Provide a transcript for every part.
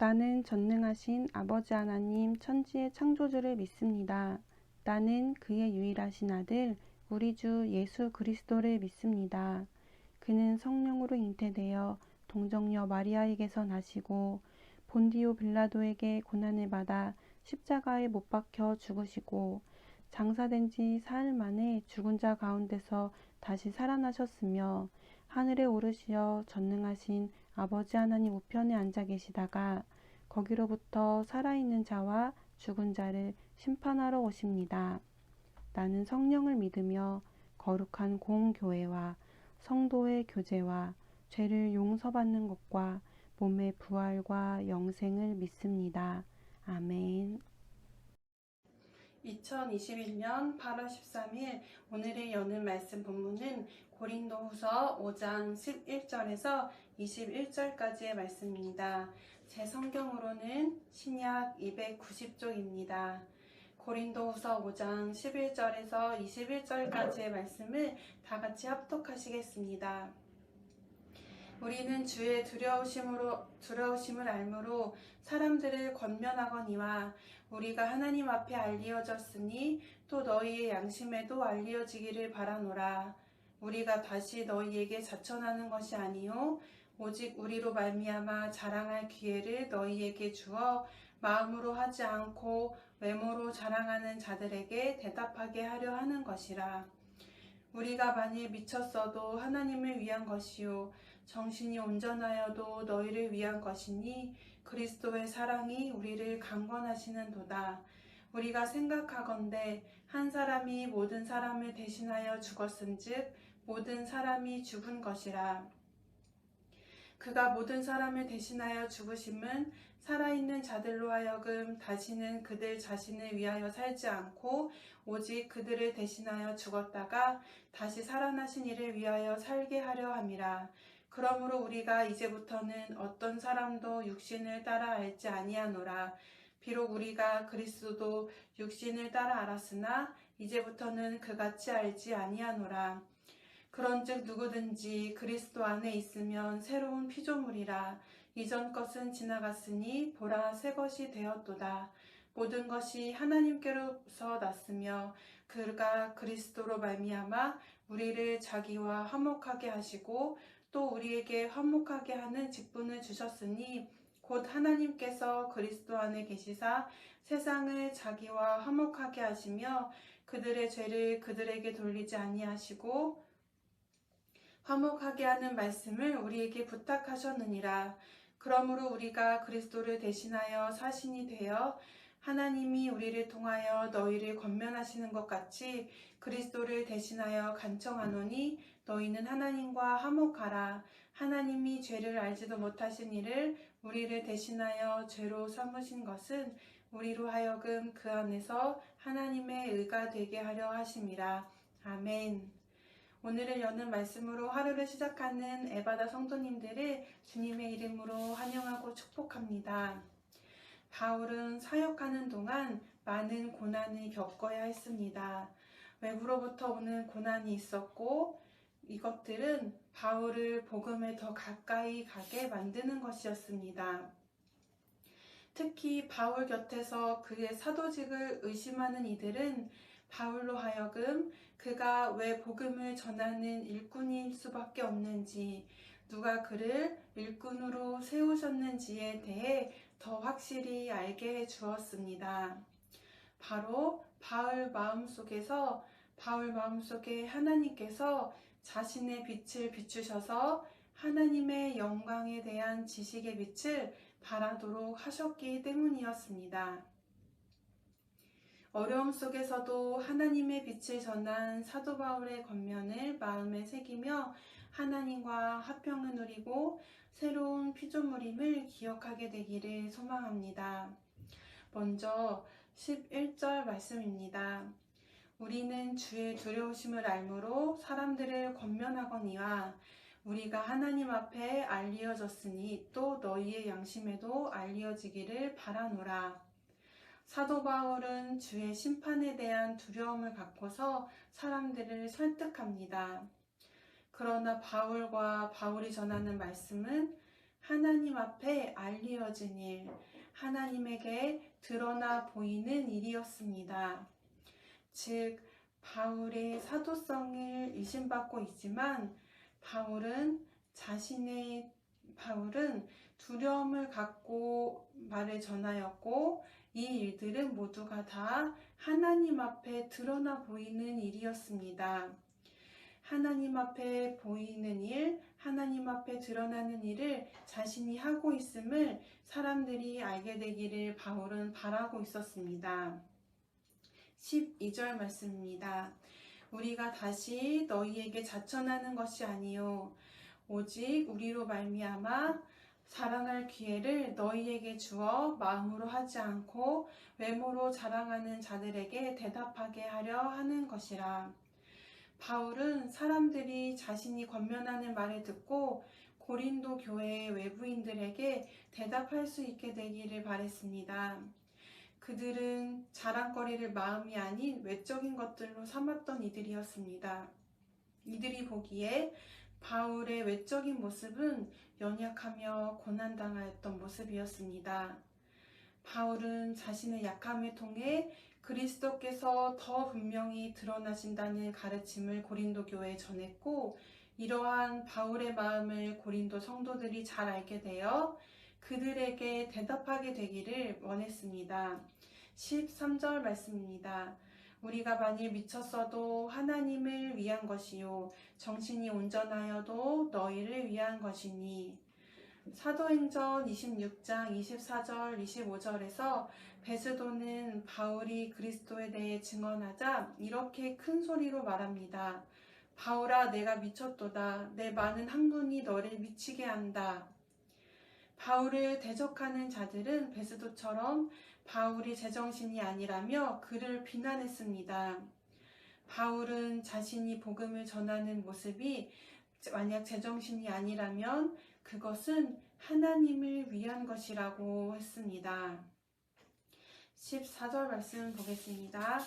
나는 전능하신 아버지 하나님 천지의 창조주를 믿습니다. 나는 그의 유일하신 아들 우리 주 예수 그리스도를 믿습니다. 그는 성령으로 잉태되어 동정녀 마리아에게서 나시고 본디오 빌라도에게 고난을 받아 십자가에 못 박혀 죽으시고 장사된 지 사흘 만에 죽은 자 가운데서 다시 살아나셨으며 하늘에 오르시어 전능하신 아버지 하나님 우편에 앉아 계시다가 거기로부터 살아있는 자와 죽은 자를 심판하러 오십니다. 나는 성령을 믿으며 거룩한 공교회와 성도의 교제와 죄를 용서받는 것과 몸의 부활과 영생을 믿습니다. 아멘. 2021년 8월 13일 오늘의 여는 말씀 본문은 고린도후서 5장 11절에서 21절까지의 말씀입니다. 제 성경으로는 신약 290쪽입니다. 고린도후서 5장 11절에서 21절까지의 말씀을 다 같이 합독하시겠습니다. 우리는 주의 두려우심을 알므로 사람들을 권면하거니와 우리가 하나님 앞에 알리어졌으니 또 너희의 양심에도 알리어지기를 바라노라. 우리가 다시 너희에게 자천하는 것이 아니요 오직 우리로 말미암아 자랑할 기회를 너희에게 주어 마음으로 하지 않고 외모로 자랑하는 자들에게 대답하게 하려 하는 것이라. 우리가 만일 미쳤어도 하나님을 위한 것이요 정신이 온전하여도 너희를 위한 것이니 그리스도의 사랑이 우리를 강권하시는도다. 우리가 생각하건대 한 사람이 모든 사람을 대신하여 죽었은즉 모든 사람이 죽은 것이라. 그가 모든 사람을 대신하여 죽으심은 살아있는 자들로 하여금 다시는 그들 자신을 위하여 살지 않고 오직 그들을 대신하여 죽었다가 다시 살아나신 이를 위하여 살게 하려 함이라. 그러므로 우리가 이제부터는 어떤 사람도 육신을 따라 알지 아니하노라. 비록 우리가 그리스도도 육신을 따라 알았으나 이제부터는 그같이 알지 아니하노라. 그런즉 누구든지 그리스도 안에 있으면 새로운 피조물이라. 이전 것은 지나갔으니 보라 새 것이 되었도다. 모든 것이 하나님께로서 났으며 그가 그리스도로 말미암아 우리를 자기와 화목하게 하시고 또 우리에게 화목하게 하는 직분을 주셨으니 곧 하나님께서 그리스도 안에 계시사 세상을 자기와 화목하게 하시며 그들의 죄를 그들에게 돌리지 아니하시고 화목하게 하는 말씀을 우리에게 부탁하셨느니라. 그러므로 우리가 그리스도를 대신하여 사신이 되어 하나님이 우리를 통하여 너희를 권면하시는 것 같이 그리스도를 대신하여 간청하노니 너희는 하나님과 화목하라. 하나님이 죄를 알지도 못하신 이를 우리를 대신하여 죄로 삼으신 것은 우리로 하여금 그 안에서 하나님의 의가 되게 하려 하심이라. 아멘. 오늘을 여는 말씀으로 하루를 시작하는 에바다 성도님들을 주님의 이름으로 환영하고 축복합니다. 바울은 사역하는 동안 많은 고난을 겪어야 했습니다. 외부로부터 오는 고난이 있었고 이것들은 바울을 복음에 더 가까이 가게 만드는 것이었습니다. 특히 바울 곁에서 그의 사도직을 의심하는 이들은 바울로 하여금 그가 왜 복음을 전하는 일꾼일 수밖에 없는지, 누가 그를 일꾼으로 세우셨는지에 대해 더 확실히 알게 해 주었습니다. 바로 바울 마음속에 하나님께서 자신의 빛을 비추셔서 하나님의 영광에 대한 지식의 빛을 발하도록 하셨기 때문이었습니다. 어려움 속에서도 하나님의 빛을 전한 사도 바울의 권면을 마음에 새기며 하나님과 화평을 누리고 새로운 피조물임을 기억하게 되기를 소망합니다. 먼저 11절 말씀입니다. 우리는 주의 두려우심을 알므로 사람들을 권면하거니와 우리가 하나님 앞에 알리어졌으니 또 너희의 양심에도 알리어지기를 바라노라. 사도 바울은 주의 심판에 대한 두려움을 갖고서 사람들을 설득합니다. 그러나 바울이 전하는 말씀은 하나님 앞에 알리어진 일, 하나님에게 드러나 보이는 일이었습니다. 즉, 바울의 사도성을 의심받고 있지만 바울은 두려움을 갖고 말을 전하였고, 이 일들은 모두가 다 하나님 앞에 드러나 보이는 일이었습니다. 하나님 앞에 보이는 일, 하나님 앞에 드러나는 일을 자신이 하고 있음을 사람들이 알게 되기를 바울은 바라고 있었습니다. 12절 말씀입니다. 우리가 다시 너희에게 자천하는 것이 아니요 오직 우리로 말미암아 자랑할 기회를 너희에게 주어 마음으로 하지 않고 외모로 자랑하는 자들에게 대답하게 하려 하는 것이라. 바울은 사람들이 자신이 권면하는 말을 듣고 고린도 교회의 외부인들에게 대답할 수 있게 되기를 바랬습니다. 그들은 자랑거리를 마음이 아닌 외적인 것들로 삼았던 이들이었습니다. 이들이 보기에 바울의 외적인 모습은 연약하며 고난당하였던 모습이었습니다. 바울은 자신의 약함을 통해 그리스도께서 더 분명히 드러나신다는 가르침을 고린도 교회에 전했고, 이러한 바울의 마음을 고린도 성도들이 잘 알게 되어 그들에게 대답하게 되기를 원했습니다. 13절 말씀입니다. 우리가 만일 미쳤어도 하나님을 위한 것이요 정신이 온전하여도 너희를 위한 것이니. 사도행전 26장 24절 25절에서 베스도는 바울이 그리스도에 대해 증언하자 이렇게 큰 소리로 말합니다. 바울아, 내가 미쳤도다. 내 많은 학문이 너를 미치게 한다. 바울을 대적하는 자들은 베스도처럼 바울이 제정신이 아니라며 그를 비난했습니다. 바울은 자신이 복음을 전하는 모습이 만약 제정신이 아니라면 그것은 하나님을 위한 것이라고 했습니다. 14절 말씀 보겠습니다.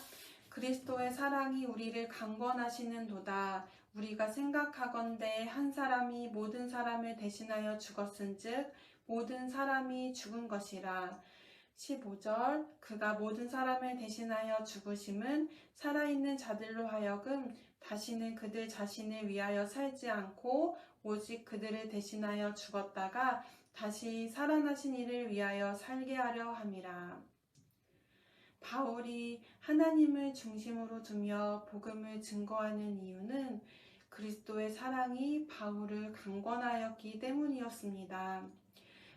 그리스도의 사랑이 우리를 강권하시는도다. 우리가 생각하건대 한 사람이 모든 사람을 대신하여 죽었은즉 모든 사람이 죽은 것이라. 15절 그가 모든 사람을 대신하여 죽으심은 살아있는 자들로 하여금 다시는 그들 자신을 위하여 살지 않고 오직 그들을 대신하여 죽었다가 다시 살아나신 이를 위하여 살게 하려 함이라. 바울이 하나님을 중심으로 두며 복음을 증거하는 이유는 그리스도의 사랑이 바울을 강권하였기 때문이었습니다.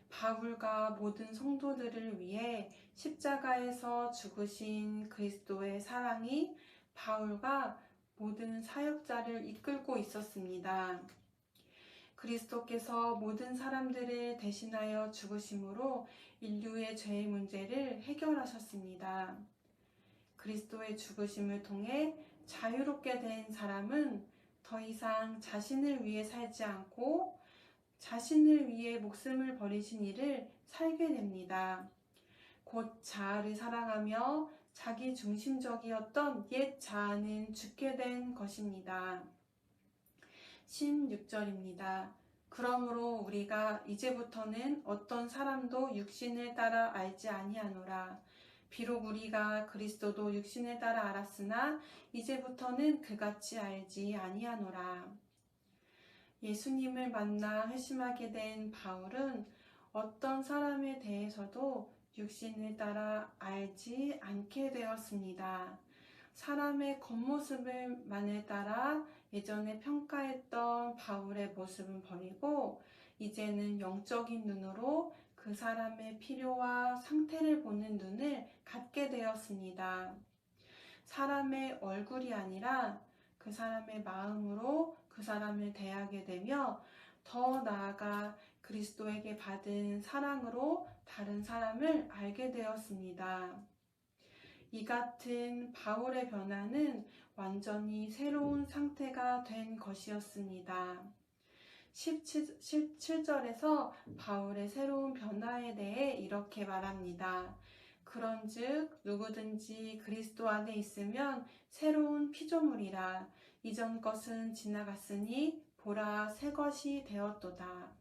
바울과 모든 성도들을 위해 십자가에서 죽으신 그리스도의 사랑이 바울과 모든 사역자를 이끌고 있었습니다. 그리스도께서 모든 사람들을 대신하여 죽으심으로 인류의 죄의 문제를 해결하셨습니다. 그리스도의 죽으심을 통해 자유롭게 된 사람은 더 이상 자신을 위해 살지 않고 자신을 위해 목숨을 버리신 이를 살게 됩니다. 곧 자아를 사랑하며 자기 중심적이었던 옛 자아는 죽게 된 것입니다. 16절입니다. 그러므로 우리가 이제부터는 어떤 사람도 육신을 따라 알지 아니하노라. 비록 우리가 그리스도도 육신을 따라 알았으나 이제부터는 그같이 알지 아니하노라. 예수님을 만나 회심하게 된 바울은 어떤 사람에 대해서도 육신을 따라 알지 않게 되었습니다. 사람의 겉모습만을 따라 예전에 평가했던 바울의 모습은 버리고 이제는 영적인 눈으로 그 사람의 필요와 상태를 보는 눈을 갖게 되었습니다. 사람의 얼굴이 아니라 그 사람의 마음으로 그 사람을 대하게 되며 더 나아가 그리스도에게 받은 사랑으로 다른 사람을 알게 되었습니다. 이 같은 바울의 변화는 완전히 새로운 상태가 된 것이었습니다. 17절에서 바울의 새로운 변화에 대해 이렇게 말합니다. 그런즉 누구든지 그리스도 안에 있으면 새로운 피조물이라. 이전 것은 지나갔으니 보라 새 것이 되었도다.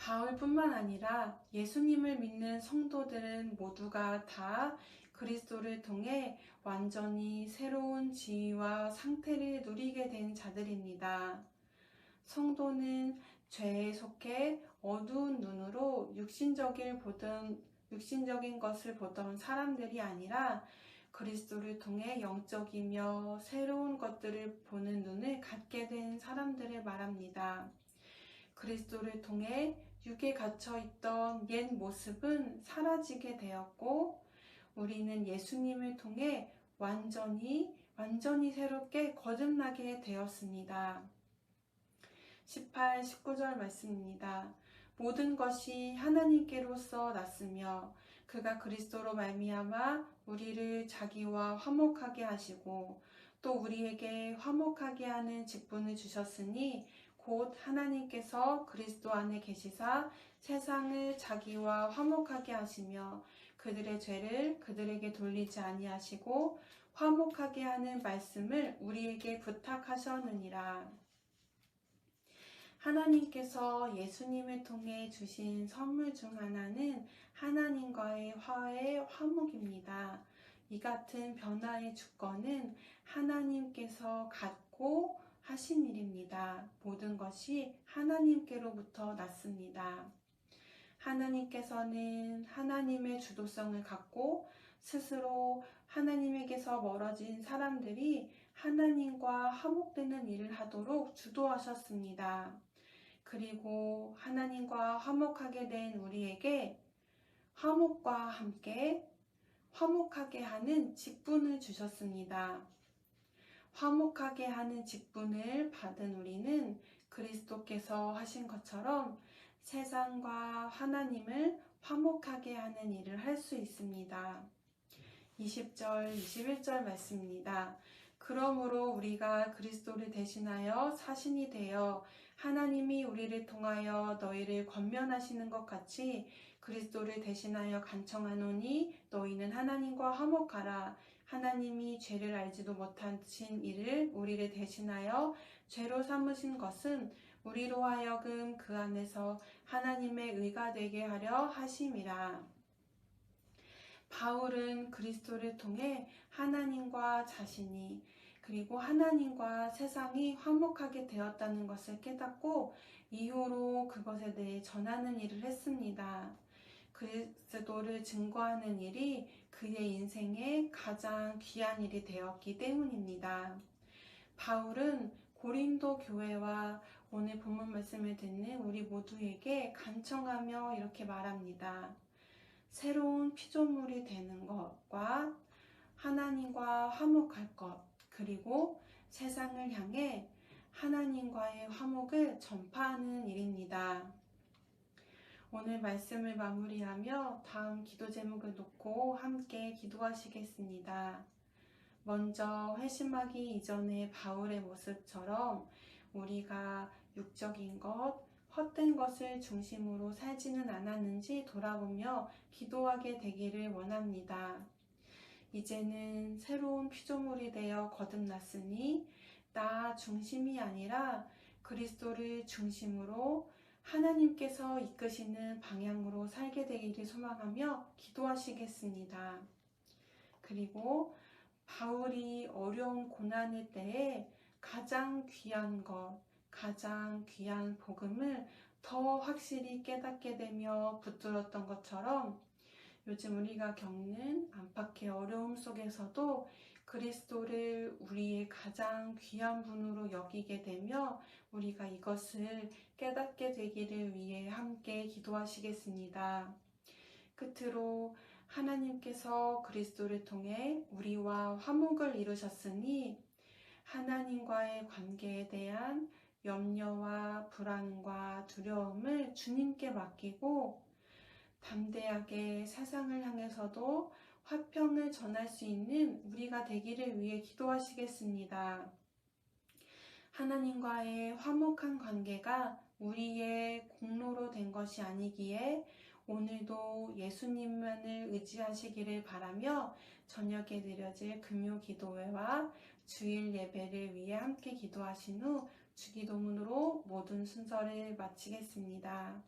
바울뿐만 아니라 예수님을 믿는 성도들은 모두가 다 그리스도를 통해 완전히 새로운 지위와 상태를 누리게 된 자들입니다. 성도는 죄에 속해 어두운 눈으로 육신적인 것을 보던 사람들이 아니라 그리스도를 통해 영적이며 새로운 것들을 보는 눈을 갖게 된 사람들을 말합니다. 그리스도를 통해 육에 갇혀 있던 옛 모습은 사라지게 되었고, 우리는 예수님을 통해 완전히 새롭게 거듭나게 되었습니다. 18, 19절 말씀입니다. 모든 것이 하나님께로서 났으며 그가 그리스도로 말미암아 우리를 자기와 화목하게 하시고 또 우리에게 화목하게 하는 직분을 주셨으니 곧 하나님께서 그리스도 안에 계시사 세상을 자기와 화목하게 하시며 그들의 죄를 그들에게 돌리지 아니하시고 화목하게 하는 말씀을 우리에게 부탁하셨느니라. 하나님께서 예수님을 통해 주신 선물 중 하나는 하나님과의 화해, 화목입니다. 이 같은 변화의 주권은 하나님께서 갖고 하신 일입니다. 모든 것이 하나님께로부터 났습니다. 하나님께서는 하나님의 주도성을 갖고 스스로 하나님에게서 멀어진 사람들이 하나님과 화목되는 일을 하도록 주도하셨습니다. 그리고 하나님과 화목하게 된 우리에게 화목과 함께 화목하게 하는 직분을 주셨습니다. 화목하게 하는 직분을 받은 우리는 그리스도께서 하신 것처럼 세상과 하나님을 화목하게 하는 일을 할 수 있습니다. 20절, 21절 말씀입니다. 그러므로 우리가 그리스도를 대신하여 사신이 되어 하나님이 우리를 통하여 너희를 권면하시는 것 같이 그리스도를 대신하여 간청하노니 너희는 하나님과 화목하라. 하나님이 죄를 알지도 못하신 이를 우리를 대신하여 죄로 삼으신 것은 우리로 하여금 그 안에서 하나님의 의가 되게 하려 하심이라. 바울은 그리스도를 통해 하나님과 자신이 그리고 하나님과 세상이 화목하게 되었다는 것을 깨닫고 이후로 그것에 대해 전하는 일을 했습니다. 그리스도를 증거하는 일이 그의 인생의 가장 귀한 일이 되었기 때문입니다. 바울은 고린도 교회와 오늘 본문 말씀을 듣는 우리 모두에게 간청하며 이렇게 말합니다. 새로운 피조물이 되는 것과 하나님과 화목할 것, 그리고 세상을 향해 하나님과의 화목을 전파하는 일입니다. 오늘 말씀을 마무리하며 다음 기도 제목을 놓고 함께 기도하시겠습니다. 먼저 회심하기 이전의 바울의 모습처럼 우리가 육적인 것, 헛된 것을 중심으로 살지는 않았는지 돌아보며 기도하게 되기를 원합니다. 이제는 새로운 피조물이 되어 거듭났으니 나 중심이 아니라 그리스도를 중심으로 하나님께서 이끄시는 방향으로 살게 되기를 소망하며 기도하시겠습니다. 그리고 바울이 어려운 고난의 때에 가장 귀한 것, 가장 귀한 복음을 더 확실히 깨닫게 되며 붙들었던 것처럼 요즘 우리가 겪는 안팎의 어려움 속에서도 그리스도를 우리의 가장 귀한 분으로 여기게 되며 우리가 이것을 깨닫게 되기를 위해 함께 기도하시겠습니다. 끝으로 하나님께서 그리스도를 통해 우리와 화목을 이루셨으니 하나님과의 관계에 대한 염려와 불안과 두려움을 주님께 맡기고 담대하게 세상을 향해서도 화평을 전할 수 있는 우리가 되기를 위해 기도하시겠습니다. 하나님과의 화목한 관계가 우리의 공로로 된 것이 아니기에 오늘도 예수님만을 의지하시기를 바라며 저녁에 드려질 금요 기도회와 주일 예배를 위해 함께 기도하신 후 주기도문으로 모든 순서를 마치겠습니다.